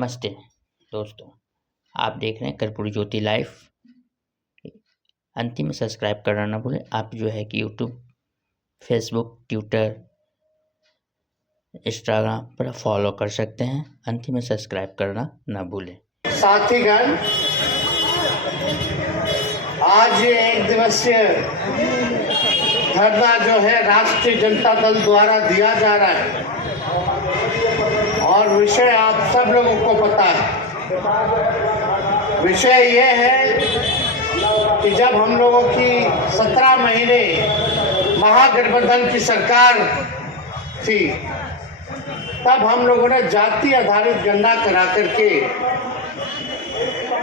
नमस्ते दोस्तों, आप देख रहे हैं कर्पूरी ज्योति लाइव। अंतिम में सब्सक्राइब करना ना भूलें। आप जो है कि यूट्यूब, फेसबुक, ट्विटर, इंस्टाग्राम पर फॉलो कर सकते हैं। अंतिम में सब्सक्राइब करना ना भूलें। साथीगण, आज ये एक दिवसीय धरना जो है राष्ट्रीय जनता दल द्वारा दिया जा रहा है और विषय आप सब लोगों को पता है। विषय ये है कि जब हम लोगों की 17 महीने महागठबंधन की सरकार थी, तब हम लोगों ने जाति आधारित गणना करा करके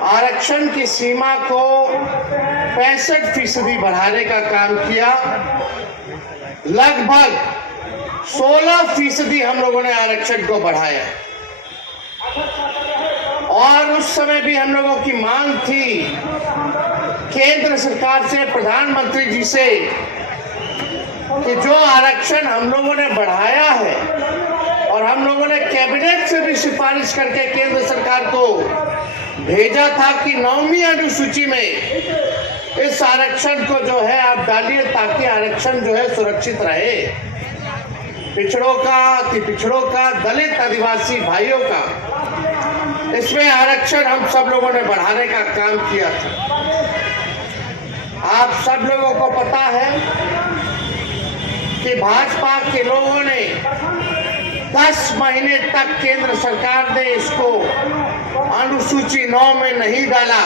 आरक्षण की सीमा को 65% बढ़ाने का काम किया। लगभग 16% हम लोगों ने आरक्षण को बढ़ाया और उस समय भी हम लोगों की मांग थी केंद्र सरकार से, प्रधानमंत्री जी से, कि जो आरक्षण हम लोगों ने बढ़ाया है और हम लोगों ने कैबिनेट से भी सिफारिश करके केंद्र सरकार को भेजा था कि 9वीं अनुसूची में इस आरक्षण को जो है आप डालिए ताकि आरक्षण जो है सुरक्षित रहे। पिछड़ों का, अति पिछड़ों का, दलित आदिवासी भाइयों का, इसमें आरक्षण हम सब लोगों ने बढ़ाने का काम किया था। आप सब लोगों को पता है कि भाजपा के लोगों ने 10 महीने तक केंद्र सरकार ने इसको अनुसूची 9 में नहीं डाला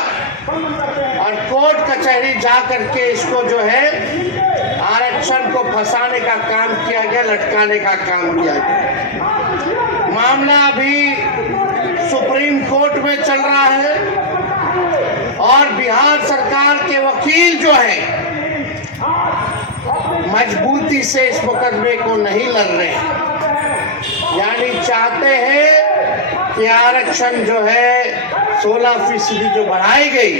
और कोर्ट कचहरी जा करके इसको जो है आरक्षण को फंसाने का काम किया गया, लटकाने का काम किया गया। मामला अभी सुप्रीम कोर्ट में चल रहा है और बिहार सरकार के वकील जो है मजबूती से इस मुकदमे को नहीं लड़ रहे, यानी चाहते हैं कि आरक्षण जो है 16% जो बढ़ाई गई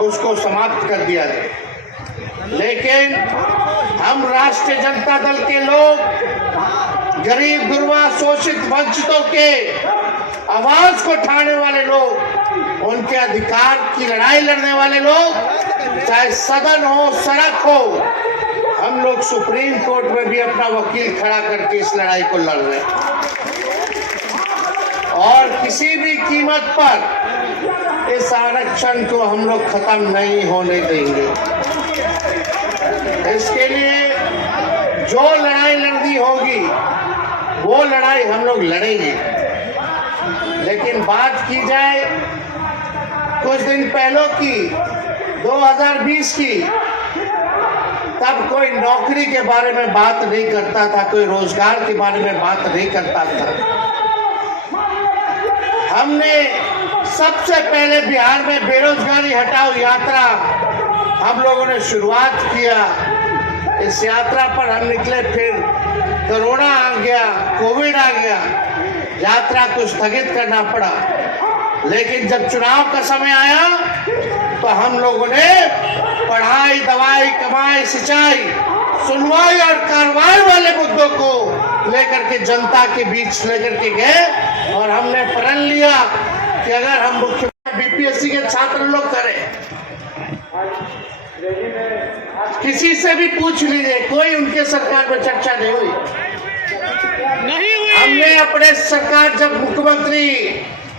उसको समाप्त कर दिया जाए। लेकिन हम राष्ट्रीय जनता दल के लोग, गरीब गुरबा शोषित वंचितों के आवाज को उठाने वाले लोग, उनके अधिकार की लड़ाई लड़ने वाले लोग, चाहे सदन हो, सड़क हो, हम लोग सुप्रीम कोर्ट में भी अपना वकील खड़ा करके इस लड़ाई को लड़ रहे हैं और किसी भी कीमत पर इस आरक्षण को हम लोग खत्म नहीं होने देंगे। इसके लिए जो लड़ाई लड़नी होगी वो लड़ाई हम लोग लड़ेंगे। लेकिन बात की जाए कुछ दिन पहले की, 2020 की, तब कोई नौकरी के बारे में बात नहीं करता था, कोई रोजगार के बारे में बात नहीं करता था। हमने सबसे पहले बिहार में बेरोजगारी हटाओ यात्रा हम लोगों ने शुरुआत किया। इस यात्रा पर हम निकले, फिर कोरोना आ गया, कोविड आ गया, यात्रा को स्थगित करना पड़ा। लेकिन जब चुनाव का समय आया तो हम लोगों ने पढ़ाई, दवाई, कमाई, सिंचाई, सुनवाई और कार्रवाई वाले मुद्दों को लेकर के जनता के बीच लेकर के गए और हमने प्रण लिया कि अगर हम मुख्यमंत्री बीपीएससी के छात्र लोग करें, किसी से भी पूछ लीजिए, कोई उनके सरकार में चर्चा नहीं हुई। हमने अपने सरकार, जब मुख्यमंत्री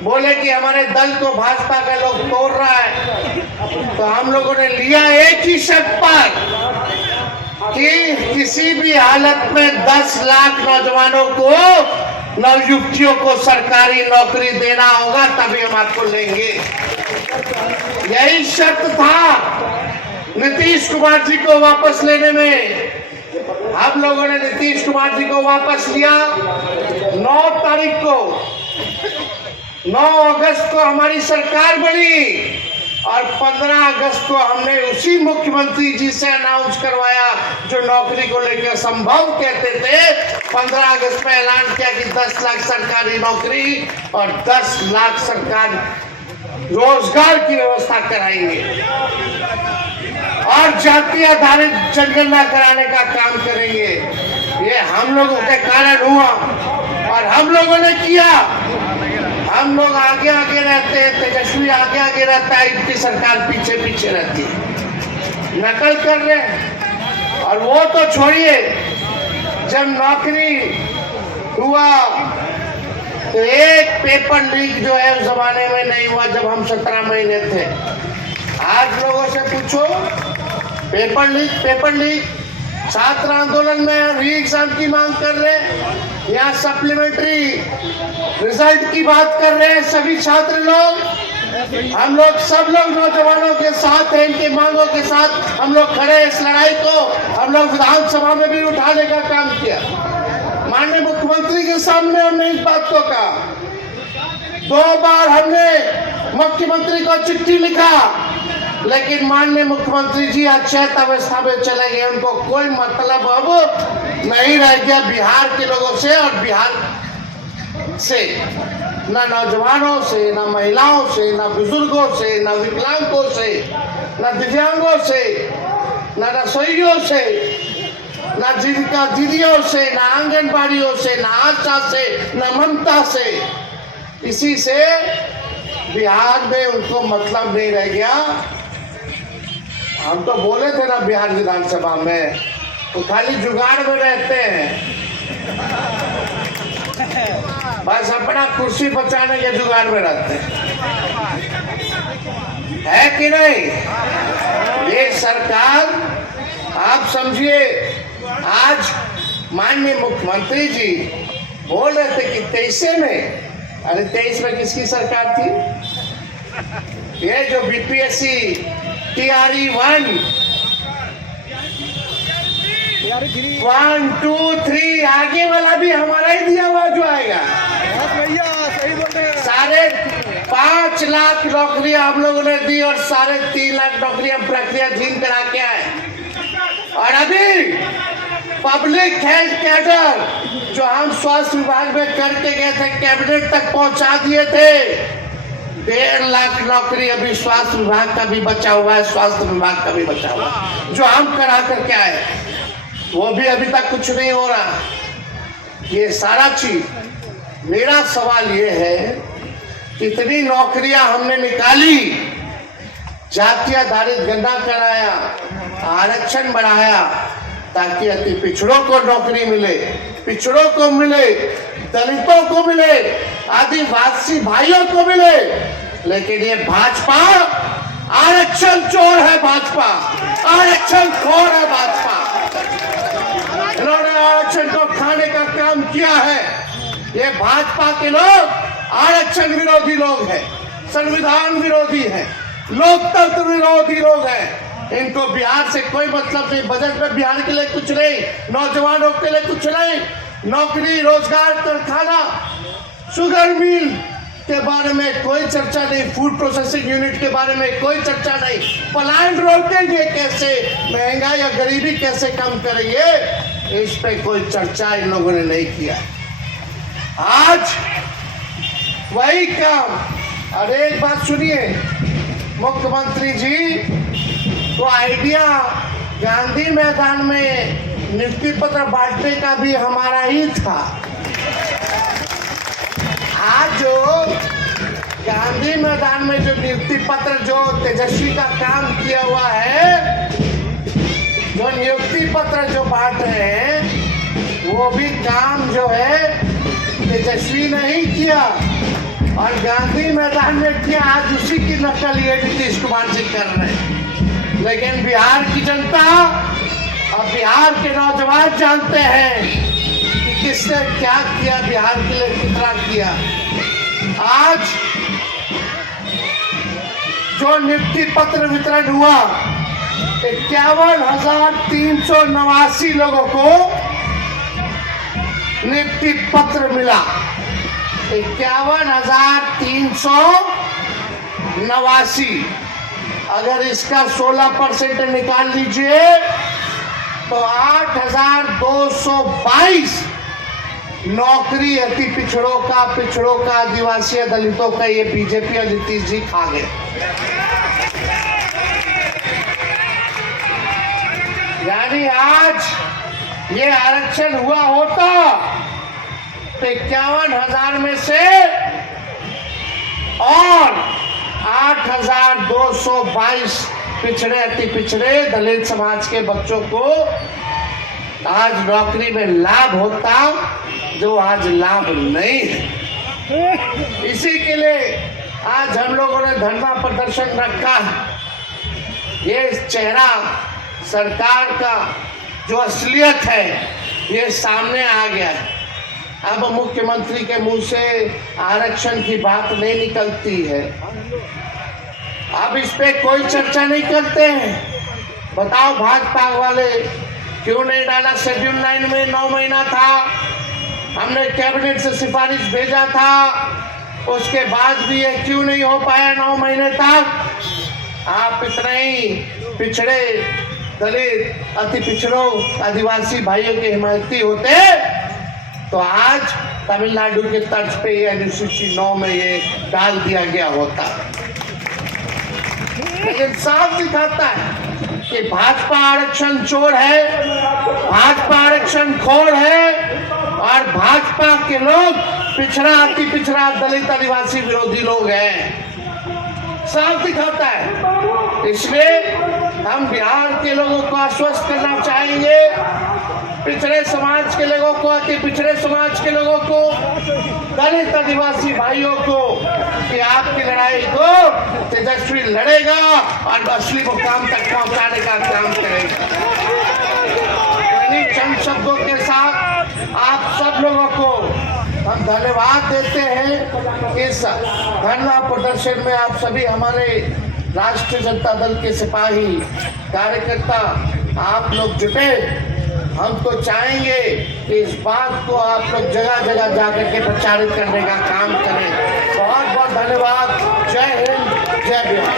बोले कि हमारे दल को भाजपा का लोग तोड़ रहा है, तो हम लोगों ने लिया एक ही शर्त पर कि किसी भी हालत में 10 लाख नौजवानों को, नवयुवतियों को सरकारी नौकरी देना होगा, तभी हम आपको लेंगे। यही शर्त था नीतीश कुमार जी को वापस लेने में। हम लोगों ने नीतीश कुमार जी को वापस लिया 9 तारीख को। 9 अगस्त को हमारी सरकार बनी और 15 अगस्त को हमने उसी मुख्यमंत्री जी से अनाउंस करवाया जो नौकरी को लेकर असंभव कहते थे। 15 अगस्त में ऐलान किया कि 10 लाख सरकारी नौकरी और 10 लाख सरकार रोजगार की व्यवस्था कराएंगे और जाति आधारित जनगणना कराने का काम करेंगे। ये हम लोगों के कारण हुआ और हम लोगों ने किया। हम लोग आगे आगे रहते हैं, तेजस्वी आगे आगे रहता है, इनकी सरकार पीछे पीछे रहती है, नकल कर रहे हैं। और वो तो छोड़िए, जब नौकरी हुआ तो एक पेपर लीक जो है उस जमाने में नहीं हुआ जब हम 17 महीने थे। आज लोगों से पूछो, पेपर लीक छात्र आंदोलन में री एग्जाम की मांग कर रहे हैं, यहाँ सप्लीमेंट्री रिजल्ट की बात कर रहे हैं सभी छात्र लोग। हम लोग सब लोग नौजवानों के साथ हैं, इनके मांगों के साथ हम लोग खड़े हैं। इस लड़ाई को हम लोग विधानसभा में भी उठाने का काम किया, माननीय मुख्यमंत्री के सामने हमने इस बात को कहा। 2 बार हमने मुख्यमंत्री को चिट्ठी लिखा, लेकिन माननीय मुख्यमंत्री जी अचेत अवस्था में चले गए। उनको कोई मतलब अब नहीं रह गया बिहार के लोगों से, और बिहार से न नौजवानों से, न महिलाओं से, न बुजुर्गों से, न विकलांगों से, न दिव्यांगों से, न रसोइयों से, न जीविका दीदियों से, न आंगनबाड़ियों से, न आशा से, न ममता से, इसी से बिहार में उनको मतलब नहीं रह गया। हम तो बोले थे ना बिहार विधानसभा में, तो खाली जुगाड़ में रहते हैं, बस अपना कुर्सी बचाने के जुगाड़ में रहते हैं, कि नहीं? ये सरकार, आप समझिए, आज माननीय मुख्यमंत्री जी बोल रहे थे कि 23 में, अरे 23 में किसकी सरकार थी? ये जो बीपीएससी TRE 1 2 3 आगे वाला भी हमारा ही दिया हुआ जो आएगा। साढ़े 5 लाख नौकरियां हम लोगों ने दी और 3.5 लाख नौकरियां प्रक्रियाधीन करा के आए। और अभी पब्लिक हेल्थ कैडर जो हम स्वास्थ्य विभाग में करके गए थे, कैबिनेट तक पहुंचा दिए थे। 1.5 लाख नौकरी अभी स्वास्थ्य विभाग का भी बचा हुआ है, स्वास्थ्य विभाग का भी बचा हुआ है, जो हम करा करके आए, वो भी अभी तक कुछ नहीं हो रहा। ये सारा चीज, मेरा सवाल ये है, कितनी नौकरियां हमने निकाली, जातीय आधारित गणना कराया, आरक्षण बढ़ाया ताकि अति पिछड़ों को नौकरी मिले, पिछड़ों को मिले, दलितों को मिले, आदिवासी भाइयों को मिले। लेकिन ये भाजपा आरक्षण चोर है, भाजपा आरक्षण खोर है, भाजपा इन्होंने आरक्षण को खाने का काम किया है। ये भाजपा के लोग आरक्षण विरोधी लोग हैं, संविधान विरोधी हैं, लोकतंत्र विरोधी लोग हैं। इनको बिहार से कोई मतलब नहीं, बजट में बिहार के लिए कुछ नहीं, नौजवानों के लिए कुछ नहीं, नौकरी, रोजगार, कारखाना, शुगर मिल के बारे में कोई चर्चा नहीं, फूड प्रोसेसिंग यूनिट के बारे में कोई चर्चा नहीं, पलायन रोकेंगे कैसे, महंगाई या गरीबी कैसे कम करेंगे, इस पे कोई चर्चा इन लोगों ने नहीं किया। आज वही काम। और एक बात सुनिए, मुख्यमंत्री जी तो आइडिया गांधी मैदान में नियुक्ति पत्र बांटने का भी हमारा ही था। आज जो गांधी मैदान में जो नियुक्ति पत्र जो तेजस्वी का काम किया हुआ है, जो नियुक्ति पत्र जो बांट रहे हैं, वो भी काम जो है तेजस्वी नहीं किया और गांधी मैदान में किया। आज उसी की नकल ये नीतीश कुमार जी कर रहे हैं। लेकिन बिहार की जनता और बिहार के नौजवान जानते हैं कि किसने क्या किया, बिहार के लिए कितना किया। आज जो नियुक्ति पत्र वितरण हुआ, 51,389 लोगों को नियुक्ति पत्र मिला। 51,389। अगर इसका 16% निकाल लीजिए तो 8,222 नौकरी अति पिछड़ों का, आदिवासी दलितों का ये बीजेपी और नीतीश जी खा गए। यानी आज ये आरक्षण हुआ होता तो 51,000 में से और 8,222 पिछड़े अति पिछड़े दलित समाज के बच्चों को आज नौकरी में लाभ होता, जो आज लाभ नहीं है। इसी के लिए आज हम लोगों ने धरना प्रदर्शन रखा है। ये चेहरा सरकार का जो असलियत है ये सामने आ गया है। अब मुख्यमंत्री के मुंह से आरक्षण की बात नहीं निकलती है, अब इस पे कोई चर्चा नहीं करते हैं। बताओ भाजपा वाले क्यों नहीं डाला? शेड्यूल 9 में 9 महीना था, हमने कैबिनेट से सिफारिश भेजा था, उसके बाद भी ये क्यों नहीं हो पाया 9 महीने तक? आप इतने ही पिछड़े दलित अति पिछड़ों आदिवासी भाइयों के हिमायती होते तो आज तमिलनाडु के तर्ज पे ये अनुसूची 9 में ये डाल दिया गया होता। लेकिन साफ दिखाता है कि भाजपा आरक्षण चोर है, भाजपा आरक्षण खोर है और भाजपा के लोग पिछड़ा अति पिछड़ा दलित आदिवासी विरोधी लोग हैं। साफ दिखाता है। इसलिए हम बिहार के लोगों को आश्वस्त करना चाहेंगे, पिछड़े समाज के लोगों को, अति पिछड़े समाज के लोगों को, दलित आदिवासी भाइयों को कि आपकी लड़ाई को तेजस्वी लड़ेगा और असली मुकाम तक पहुंचाने का काम करेगा। इन्हीं चंद शब्दों के साथ आप सब लोगों को हम धन्यवाद देते हैं। इस धरना प्रदर्शन में आप सभी हमारे राष्ट्रीय जनता दल के सिपाही कार्यकर्ता आप लोग जुटे। हम तो चाहेंगे कि इस बात को आप लोग जगह जगह जाकर के प्रचारित करने का काम करें। बहुत बहुत धन्यवाद। जय हिंद, जय बिहार।